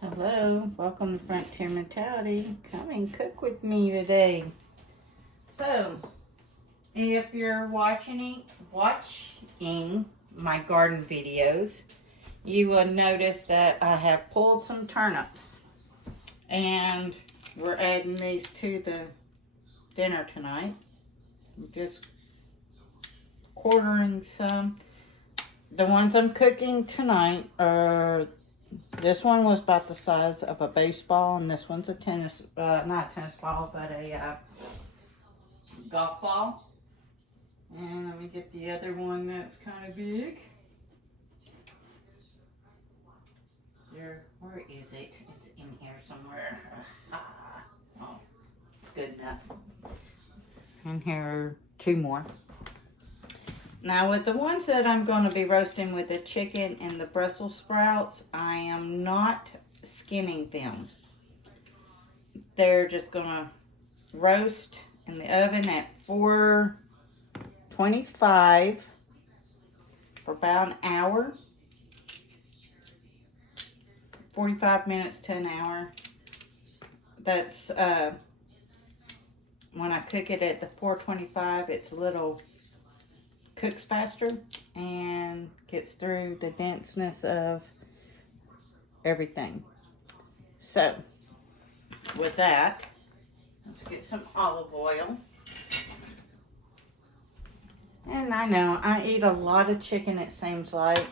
Hello, welcome to Frontier Mentality. Come and cook with me today. So, if you're watching my garden videos, you will notice that I have pulled some turnips. And we're adding these to the dinner tonight. I'm just quartering some. The ones I'm cooking tonight are... This one was about the size of a baseball, and this one's a tennis, not a tennis ball, but a golf ball. And let me get the other one that's kind of big. Where is it? It's in here somewhere. Oh, it's good enough. And here are two more. Now with the ones that I'm going to be roasting with the chicken and the Brussels sprouts, I am not skinning them. They're just going to roast in the oven at 425 for about an hour. 45 minutes to an hour. That's when I cook it at the 425, it's a little... cooks faster and gets through the denseness of everything. So with that, let's get some olive oil. And I know I eat a lot of chicken, it seems like,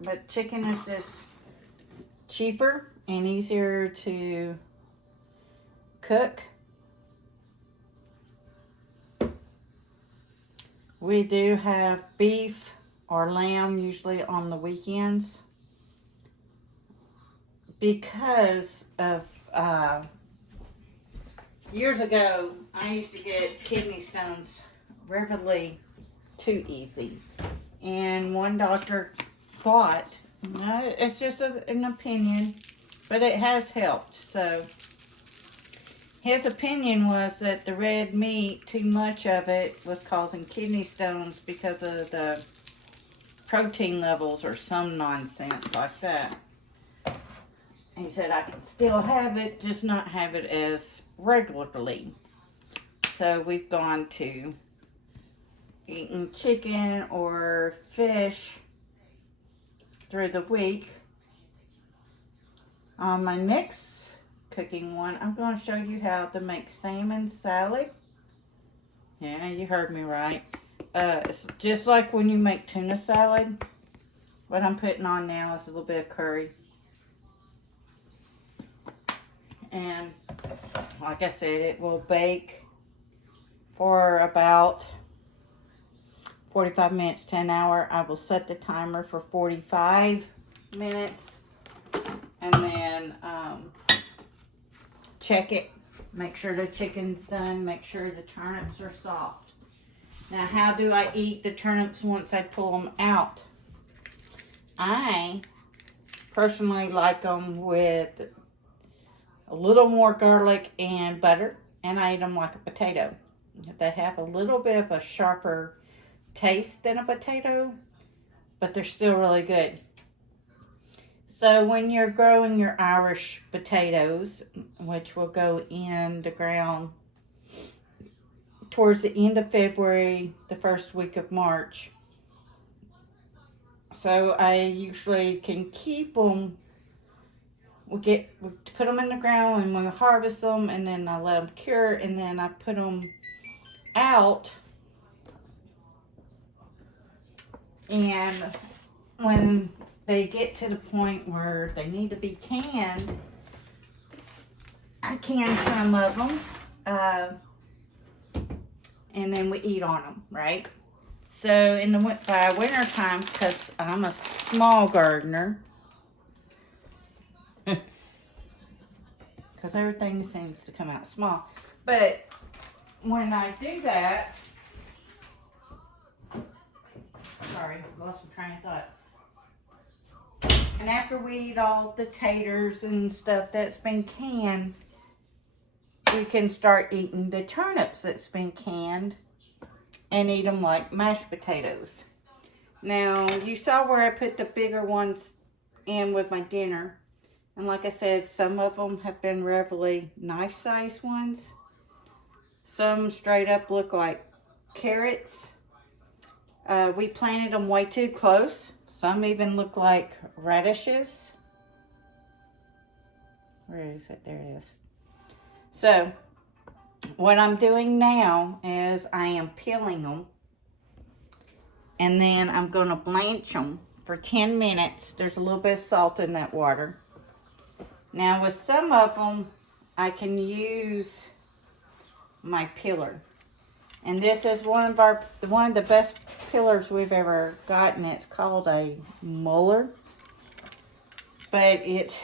but chicken is just cheaper and easier to cook. We do have beef or lamb usually on the weekends because of years ago I used to get kidney stones regularly too easy, and one doctor thought, it's just an opinion, but it has helped. So his opinion was that the red meat, too much of it, was causing kidney stones because of the protein levels or some nonsense like that. And he said I can still have it, just not have it as regularly. So we've gone to eating chicken or fish through the week. On my next cooking one, I'm going to show you how to make salmon salad. Yeah, you heard me right. It's just like when you make tuna salad. What I'm putting on now is a little bit of curry. And like I said, it will bake for about 45 minutes to an hour. I will set the timer for 45 minutes and then check it, make sure the chicken's done, make sure the turnips are soft. Now, how do I eat the turnips once I pull them out? I personally like them with a little more garlic and butter, and I eat them like a potato. They have a little bit of a sharper taste than a potato, but they're still really good. So when you're growing your Irish potatoes, which will go in the ground towards the end of February, the first week of March. So I usually can keep them. We put them in the ground and we harvest them, and then I let them cure, and then I put them out. And when they get to the point where they need to be canned, I can some of them, and then we eat on them, right? So by winter time, because I'm a small gardener, because everything seems to come out small, but when I do that, sorry, lost my train of thought. And after we eat all the taters and stuff that's been canned, we can start eating the turnips that's been canned and eat them like mashed potatoes. Now, you saw where I put the bigger ones in with my dinner. And like I said, some of them have been really nice size ones. Some straight up look like carrots. We planted them way too close. Some even look like radishes. Where is it? There it is. So, what I'm doing now is I am peeling them. And then I'm going to blanch them for 10 minutes. There's a little bit of salt in that water. Now, with some of them, I can use my peeler. And this is one of the best peelers we've ever gotten. It's called a molar. But it's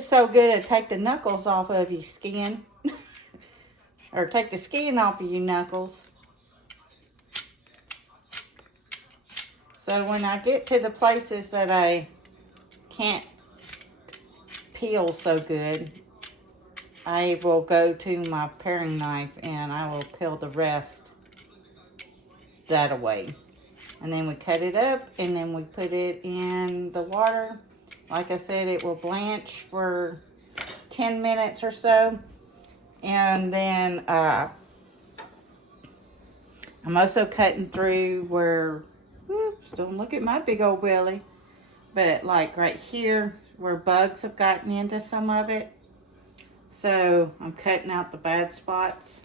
so good to take the knuckles off of your skin. Or take the skin off of your knuckles. So when I get to the places that I can't peel so good, I will go to my paring knife and I will peel the rest that away. And then we cut it up and then we put it in the water. Like I said, it will blanch for 10 minutes or so. And then I'm also cutting through where, whoops, don't look at my big old belly. But like right here where bugs have gotten into some of it. So I'm cutting out the bad spots.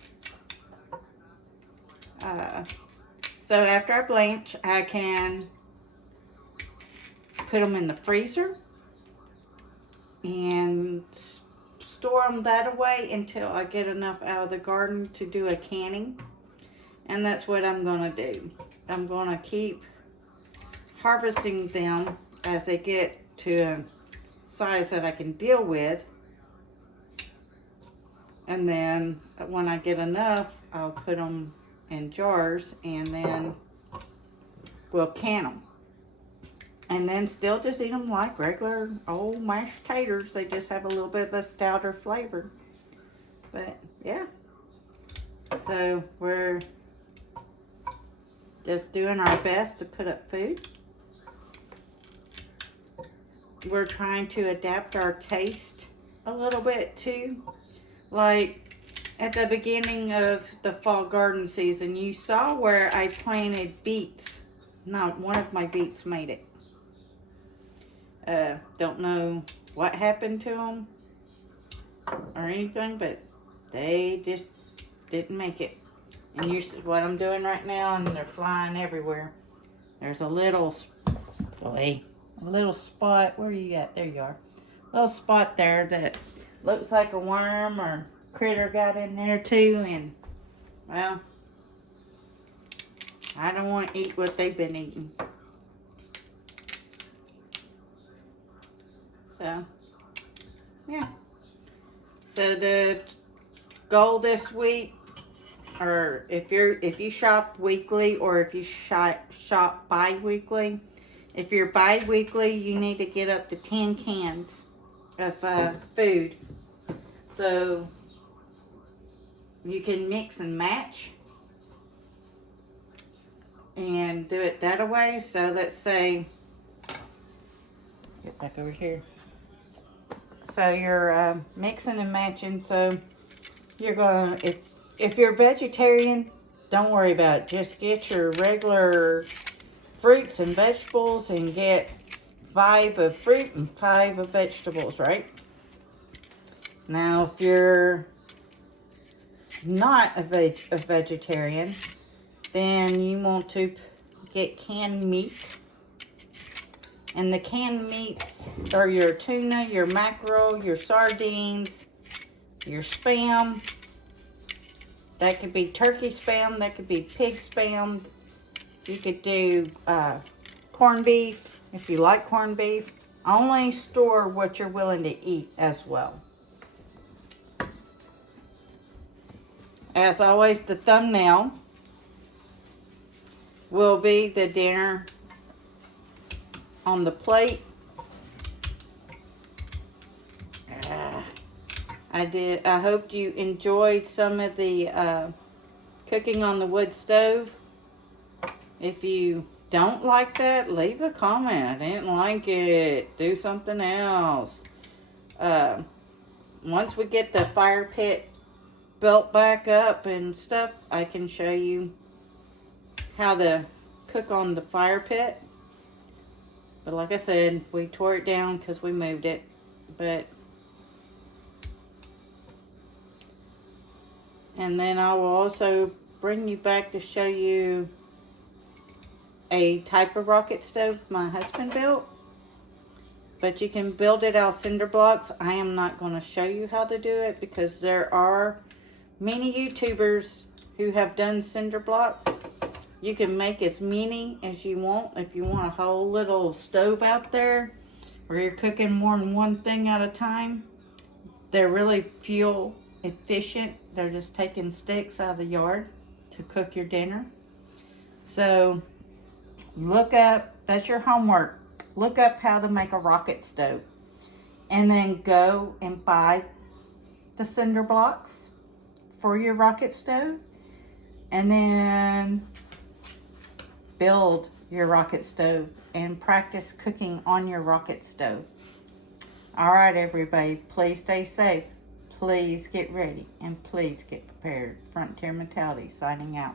So after I blanch, I can put them in the freezer and store them that away until I get enough out of the garden to do a canning. And that's what I'm going to do. I'm going to keep harvesting them as they get to a size that I can deal with. And then when I get enough, I'll put them in jars and then we'll can them. And then still just eat them like regular old mashed taters. They just have a little bit of a stouter flavor. But yeah. So we're just doing our best to put up food. We're trying to adapt our taste a little bit too. Like at the beginning of the fall garden season, you saw where I planted beets. Not one of my beets made it. Don't know what happened to them or anything, but they just didn't make it. And you see what I'm doing right now, and they're flying everywhere. There's a little spot. Where are you at? There you are. Little spot there that looks like a worm or critter got in there too, and well, I don't want to eat what they've been eating. So, yeah. So the goal this week, or if you shop weekly or if you shop bi-weekly, if you're bi-weekly, you need to get up to 10 cans of food. So you can mix and match and do it that way. So let's say, get back over here. So you're mixing and matching. So you're going to, if you're vegetarian, don't worry about it. Just get your regular fruits and vegetables and get 5 of fruit and 5 of vegetables, right? Now, if you're not a vegetarian, then you want to get canned meat. And the canned meats are your tuna, your mackerel, your sardines, your Spam. That could be turkey Spam, that could be pig Spam. You could do corned beef, if you like corned beef. Only store what you're willing to eat as well. As always, the thumbnail will be the dinner on the plate. I hoped you enjoyed some of the cooking on the wood stove. If you don't like that, leave a comment. I didn't like it. Do something else. Once we get the fire pit built back up and stuff, I can show you how to cook on the fire pit. But like I said, we tore it down because we moved it. And then I will also bring you back to show you a type of rocket stove my husband built. But you can build it out of cinder blocks. I am not going to show you how to do it because there are many YouTubers who have done cinder blocks. You can make as many as you want. If you want a whole little stove out there where you're cooking more than one thing at a time, they're really fuel efficient. They're just taking sticks out of the yard to cook your dinner. So look up, that's your homework. Look up how to make a rocket stove. And then go and buy the cinder blocks for your rocket stove. And then build your rocket stove and practice cooking on your rocket stove. All right, everybody, please stay safe. Please get ready and please get prepared. Frontier Mentality signing out.